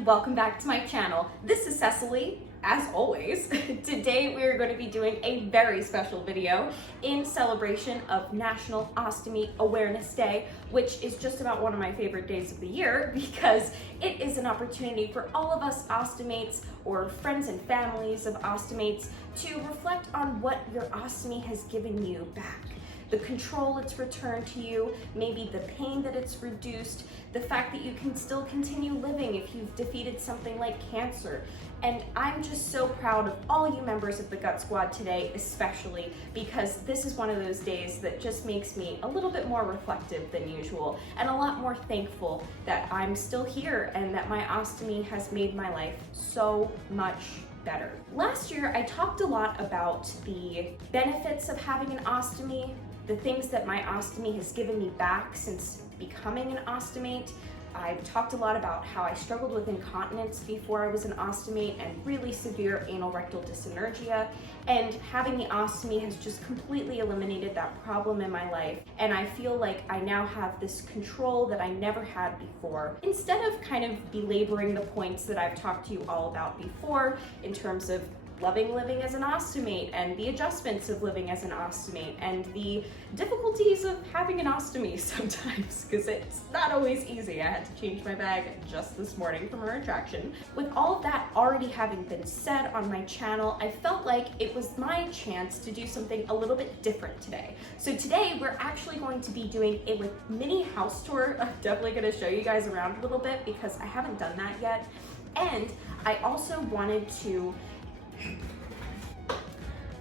and welcome back to my channel. This is Cecily, as always. Today we are going to be doing a very special video in celebration of National Ostomy Awareness Day, which is just about one of my favorite days of the year because it is an opportunity for all of us ostomates or friends and families of ostomates to reflect on what your ostomy has given you back. The control it's returned to you, maybe the pain that it's reduced, the fact that you can still continue living if you've defeated something like cancer. And I'm just so proud of all you members of the GutSquad today, especially because this is one of those days that just makes me a little bit more reflective than usual and a lot more thankful that I'm still here and that my ostomy has made my life so much better. Last year, I talked a lot about the benefits of having an ostomy, the things that my ostomy has given me back since becoming an ostomate. I've talked a lot about how I struggled with incontinence before I was an ostomate and really severe anal rectal dyssynergia, and having the ostomy has just completely eliminated that problem in my life, and I feel like I now have this control that I never had before. Instead of kind of belaboring the points that I've talked to you all about before in terms of loving living as an ostomate and the adjustments of living as an ostomate and the difficulties of having an ostomy sometimes, because it's not always easy. I had to change my bag just this morning from a retraction. With all of that already having been said on my channel, I felt like it was my chance to do something a little bit different today. So today we're actually going to be doing a mini house tour. I'm definitely going to show you guys around a little bit because I haven't done that yet. And I also wanted to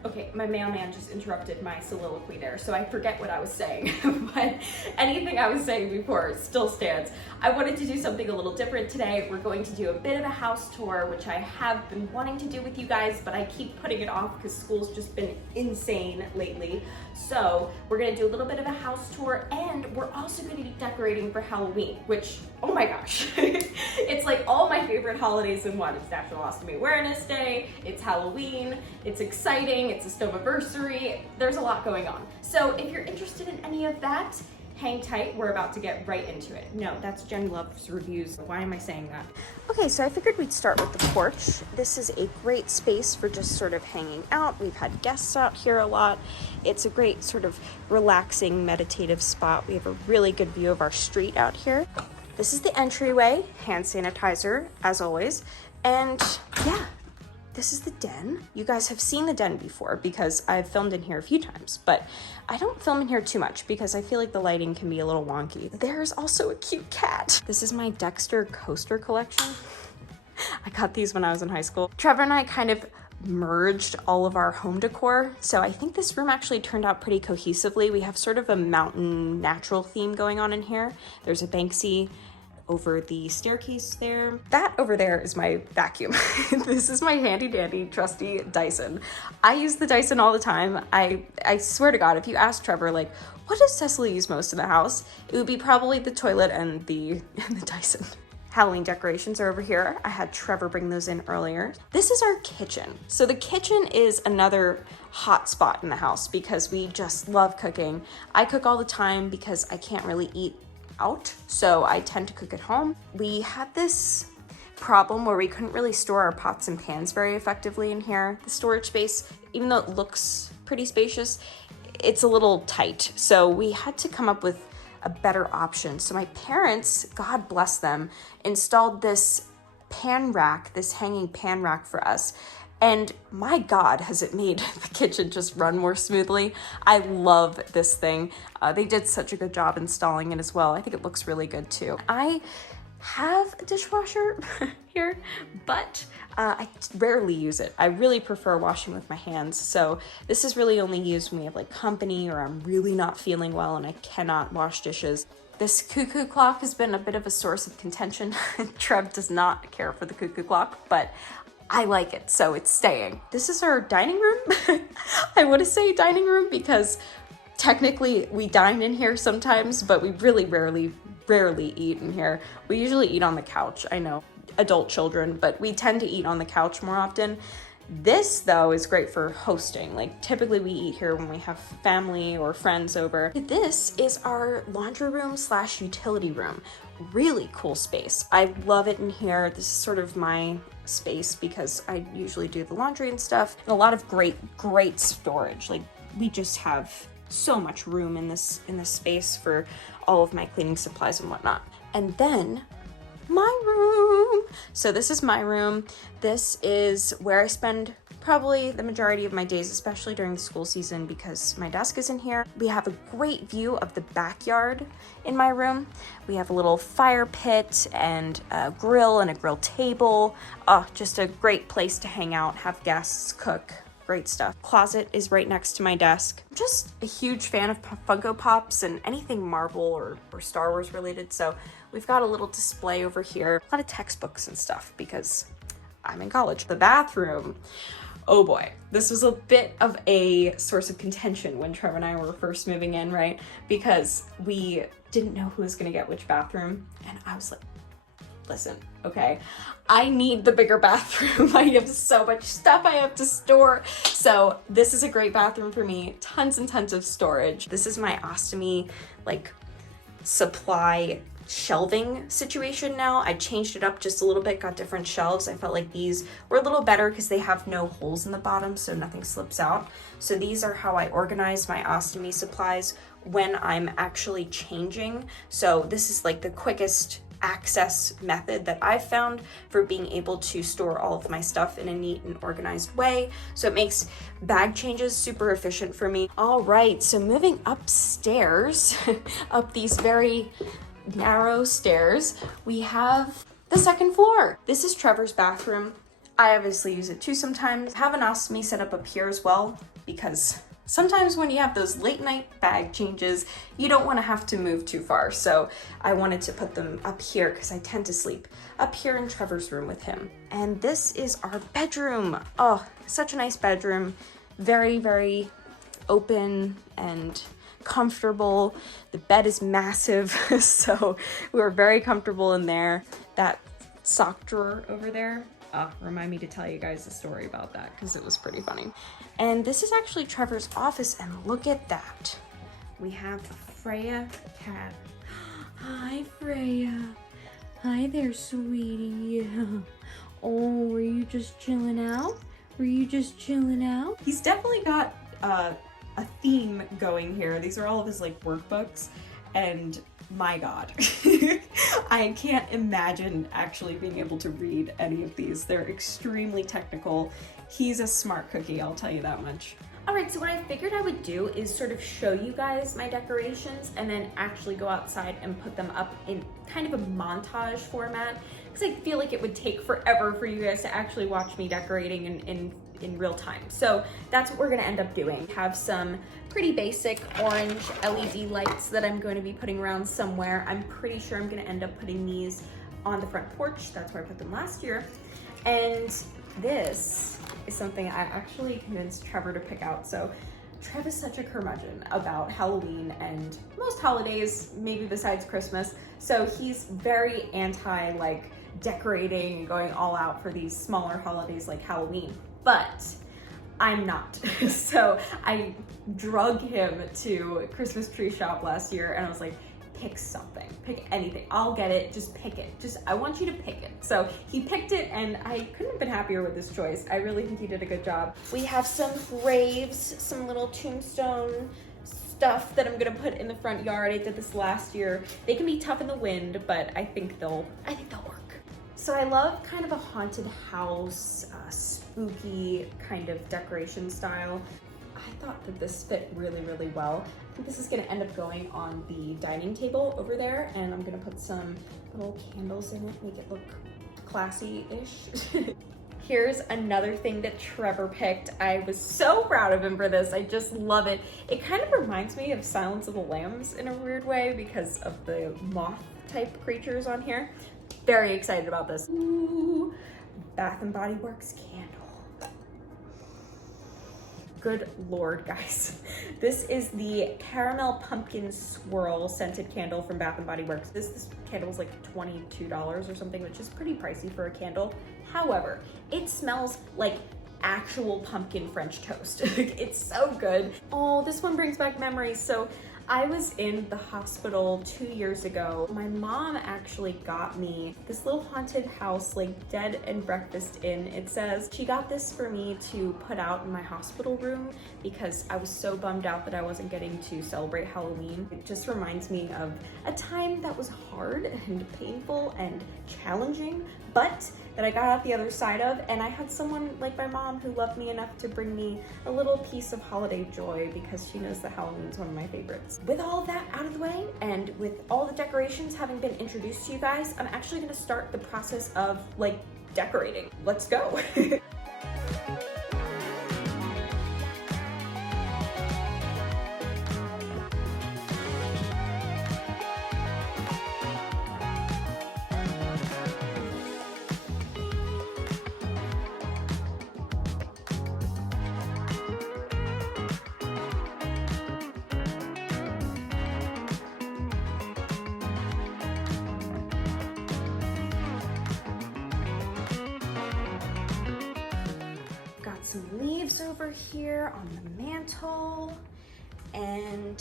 Okay, my mailman just interrupted my soliloquy there, so I forget what I was saying, but anything I was saying before still stands. I wanted to do something a little different today. We're going to do a bit of a house tour, which I have been wanting to do with you guys, but I keep putting it off because school's just been insane lately. So we're gonna do a little bit of a house tour, and we're also gonna be decorating for Halloween, which, oh my gosh, it's like all my favorite holidays in one. It's National Ostomy Awareness Day, it's Halloween, it's exciting, it's a Stomaversary, there's a lot going on. So if you're interested in any of that, hang tight, we're about to get right into it. No, that's Jen Love's reviews. Why am I saying that? Okay, so I figured we'd start with the porch. This is a great space for just sort of hanging out. We've had guests out here a lot. It's a great sort of relaxing, meditative spot. We have a really good view of our street out here. This is the entryway, hand sanitizer, as always. And yeah, this is the den. You guys have seen the den before because I've filmed in here a few times, but I don't film in here too much because I feel like the lighting can be a little wonky. There's also a cute cat. This is my Dexter coaster collection. I got these when I was in high school. Trevor and I kind of merged all of our home decor, so I think this room actually turned out pretty cohesively. We have sort of a mountain natural theme going on in here. There's a Banksy over the staircase there. That over there is my vacuum. This is my handy dandy trusty Dyson. I use the Dyson all the time. I swear to God, if you ask Trevor, like, what does Cecily use most in the house? It would be probably the toilet and the Dyson. Halloween decorations are over here. I had Trevor bring those in earlier. This is our kitchen. So the kitchen is another hot spot in the house because we just love cooking. I cook all the time because I can't really eat out, so I tend to cook at home. We had this problem where we couldn't really store our pots and pans very effectively in here. The storage space, even though it looks pretty spacious, it's a little tight. So we had to come up with a better option. So my parents, God bless them, installed this pan rack, this hanging pan rack for us. And my God, has it made the kitchen just run more smoothly. I love this thing. They did such a good job installing it as well. I think it looks really good too. I have a dishwasher here, but I rarely use it. I really prefer washing with my hands. So this is really only used when we have like company or I'm really not feeling well and I cannot wash dishes. This cuckoo clock has been a bit of a source of contention. Trev does not care for the cuckoo clock, but I like it, so it's staying. This is our dining room. I want to say dining room because technically we dine in here sometimes, but we really rarely eat in here. We usually eat on the couch. I know, adult children, but we tend to eat on the couch more often. This though is great for hosting. Like typically we eat here when we have family or friends over. This is our laundry room slash utility room. Really cool space. I love it in here. This is sort of my space because I usually do the laundry and stuff. And a lot of great storage. Like we just have so much room in this space for all of my cleaning supplies and whatnot. And then my room. So this is my room. This is where I spend probably the majority of my days, especially during the school season because my desk is in here. We have a great view of the backyard in my room. We have a little fire pit and a grill and a grill table. Oh, just a great place to hang out, have guests, cook. Great stuff. Closet is right next to my desk. I'm just a huge fan of Funko Pops and anything Marvel or Star Wars related. So we've got a little display over here, a lot of textbooks and stuff because I'm in college. The bathroom, oh boy, this was a bit of a source of contention when Trev and I were first moving in, right? Because we didn't know who was gonna get which bathroom. And I was like, listen, okay, I need the bigger bathroom. I have so much stuff I have to store. So this is a great bathroom for me. Tons and tons of storage. This is my ostomy like supply shelving situation now. I changed it up just a little bit, got different shelves. I felt like these were a little better because they have no holes in the bottom so nothing slips out. So these are how I organize my ostomy supplies when I'm actually changing. So this is like the quickest access method that I've found for being able to store all of my stuff in a neat and organized way. So it makes bag changes super efficient for me. All right, so moving upstairs, up these very narrow stairs, we have the second floor. This is Trevor's bathroom. I obviously use it too sometimes. I have an ostomy set up here as well because sometimes when you have those late night bag changes, you don't want to have to move too far. So I wanted to put them up here because I tend to sleep up here in Trevor's room with him. And this is our bedroom. Oh, such a nice bedroom. Very, very open and comfortable. The bed is massive, so we're very comfortable in there. That sock drawer over there, remind me to tell you guys a story about that because it was pretty funny. And this is actually Trevor's office, and look at that. We have Freya cat. Hi, Freya. Hi there, sweetie. Oh, were you just chilling out? Were you just chilling out? He's definitely got a theme going here. These are all of his like workbooks, and my God, I can't imagine actually being able to read any of these. They're extremely technical. He's a smart cookie, I'll tell you that much. All right, so what I figured I would do is sort of show you guys my decorations and then actually go outside and put them up in kind of a montage format, because I feel like it would take forever for you guys to actually watch me decorating in real time. So that's what we're gonna end up doing. Have some pretty basic orange LED lights that I'm going to be putting around somewhere. I'm pretty sure I'm gonna end up putting these on the front porch. That's where I put them last year. And this is something I actually convinced Trevor to pick out. So Trev is such a curmudgeon about Halloween and most holidays, maybe besides Christmas. So he's very anti like decorating and going all out for these smaller holidays like Halloween. But I'm not. So I drug him to a Christmas tree shop last year and I was like, pick something, pick anything. I'll get it, just pick it. I want you to pick it. So he picked it and I couldn't have been happier with this choice. I really think he did a good job. We have some graves, some little tombstone stuff that I'm gonna put in the front yard. I did this last year. They can be tough in the wind, but I think they'll work. So I love kind of a haunted house, spooky kind of decoration style. I thought that this fit really, really well. I think this is gonna end up going on the dining table over there, and I'm gonna put some little candles in it, make it look classy-ish. Here's another thing that Trevor picked. I was so proud of him for this. I just love it. It kind of reminds me of Silence of the Lambs in a weird way because of the moth type creatures on here. Very excited about this. Ooh, Bath and Body Works candle. Good Lord, guys. This is the Caramel Pumpkin Swirl scented candle from Bath and Body Works. This candle is like $22 or something, which is pretty pricey for a candle. However, it smells like actual pumpkin French toast. It's so good. Oh, this one brings back memories. So I was in the hospital 2 years ago. My mom actually got me this little haunted house, like Dead and Breakfast Inn. It says she got this for me to put out in my hospital room because I was so bummed out that I wasn't getting to celebrate Halloween. It just reminds me of a time that was hard and painful and challenging, but that I got out the other side of, and I had someone like my mom who loved me enough to bring me a little piece of holiday joy because she knows that Halloween's one of my favorites. With all of that out of the way, and with all the decorations having been introduced to you guys, I'm actually gonna start the process of like decorating. Let's go. Some leaves over here on the mantle, and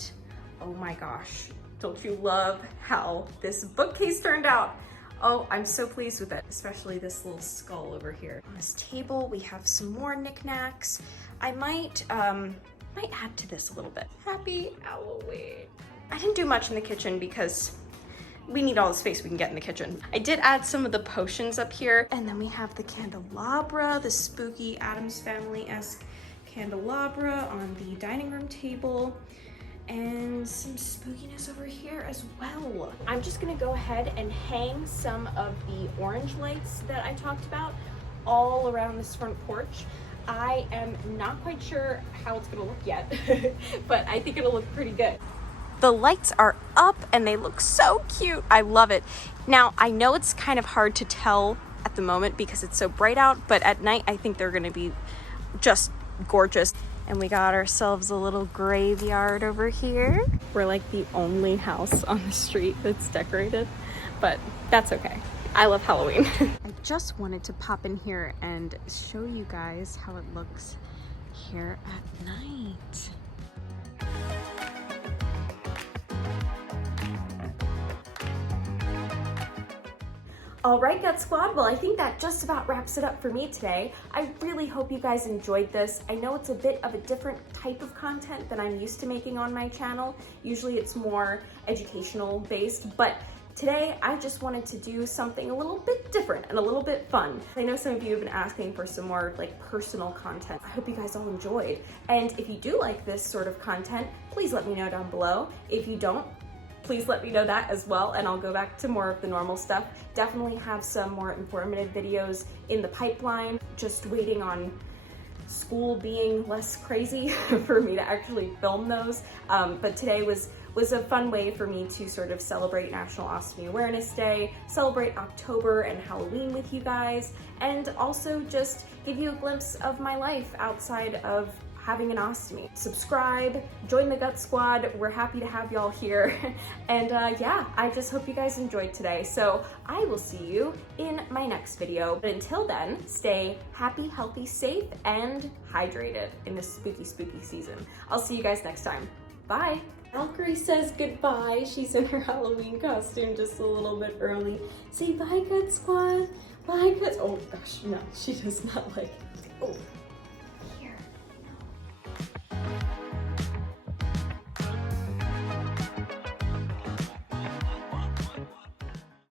oh my gosh, don't you love how this bookcase turned out? Oh, I'm so pleased with it, especially this little skull over here. On this table, we have some more knickknacks. I might add to this a little bit. Happy Halloween. I didn't do much in the kitchen because we need all the space we can get in the kitchen. I did add some of the potions up here, and then we have the candelabra, the spooky Addams Family-esque candelabra on the dining room table, and some spookiness over here as well. I'm just gonna go ahead and hang some of the orange lights that I talked about all around this front porch. I am not quite sure how it's gonna look yet, but I think it'll look pretty good. The lights are up and they look so cute. I love it. Now, I know it's kind of hard to tell at the moment because it's so bright out, but at night I think they're gonna be just gorgeous. And we got ourselves a little graveyard over here. We're like the only house on the street that's decorated, but that's okay. I love Halloween. I just wanted to pop in here and show you guys how it looks here at night. All right, GutSquad, well, I think that just about wraps it up for me today. I really hope you guys enjoyed this. I know it's a bit of a different type of content than I'm used to making on my channel. Usually it's more educational based, but today I just wanted to do something a little bit different and a little bit fun. I know some of you have been asking for some more like personal content. I hope you guys all enjoyed. And if you do like this sort of content, please let me know down below. If you don't, please let me know that as well, and I'll go back to more of the normal stuff. Definitely have some more informative videos in the pipeline, just waiting on school being less crazy for me to actually film those. But today was a fun way for me to sort of celebrate National Ostomy Awareness Day, celebrate October and Halloween with you guys, and also just give you a glimpse of my life outside of having an ostomy. Subscribe, join the GutSquad. We're happy to have y'all here. And yeah, I just hope you guys enjoyed today. So I will see you in my next video. But until then, stay happy, healthy, safe, and hydrated in this spooky, spooky season. I'll see you guys next time. Bye. Valkyrie says goodbye. She's in her Halloween costume just a little bit early. Say bye, GutSquad. Bye, Guts. Oh gosh, no, she does not like it. Oh.